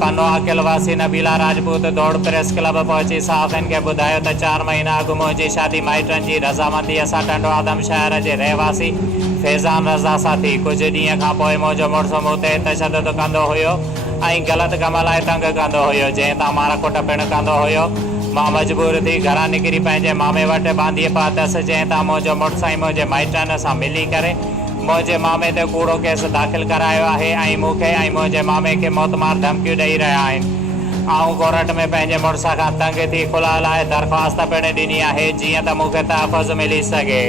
पन्नो अकिल वासी नबीला राजपूत दौड़ प्रेस क्लब पहुंची साफ़िन खे ॿुधायो त 4 महीना अॻु मुंहिंजी शादी माइटनि जी रज़ामंदीअ सां टंडो आदम शहर जे रहवासी फैज़ान रज़ा सां थी। कुझु ॾींहं खां पोइ मुंहिंजो मुड़ुसु मूं ते तशदुद कंदो हुयो ऐं ग़लति कम लाइ तंग कंदो हुयो, जंहिं तां मार कुट पिणु कंदो हुयो। मां मजबूर थी घरां निकिरी पंहिंजे मामे वटि बांधीअ पातसि, जंहिं तां मुंहिंजो मुड़ुसु ऐं मुंहिंजे माइटनि सां मिली करे मुंहिंजे मामे ते कूड़ो केस दाख़िल करायो आहे ऐं मूंखे ऐं मुंहिंजे मामे खे मौतमार धमकियूं ॾेई रहिया आहिनि। आऊं कोर्ट में पंहिंजे मुड़ुस खां तंग थी खुला लाइ दरख़्वास्त पिणु ॾिनी आहे, जीअं त मूंखे तहफ़ुज़ मिली सघे।